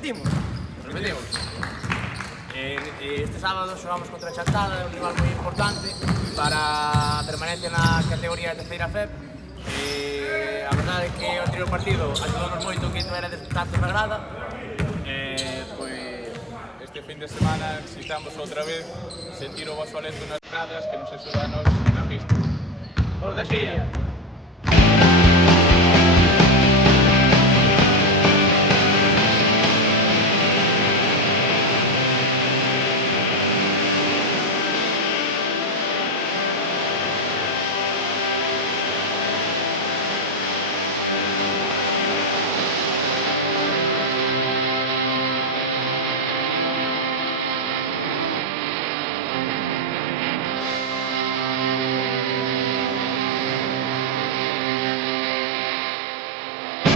repetimos. Repetimos. Este sábado xogamos contra a Chantada, un rival moi importante para a permanencia na categoría de terceira FEP. A verdade é que o anterior partido axudounos moito que non era de tanto na grada. Pois este fin de semana necesitamos outra vez sentir o vosso alento nas gradas que nos axuda a nos na pista. Cortesía.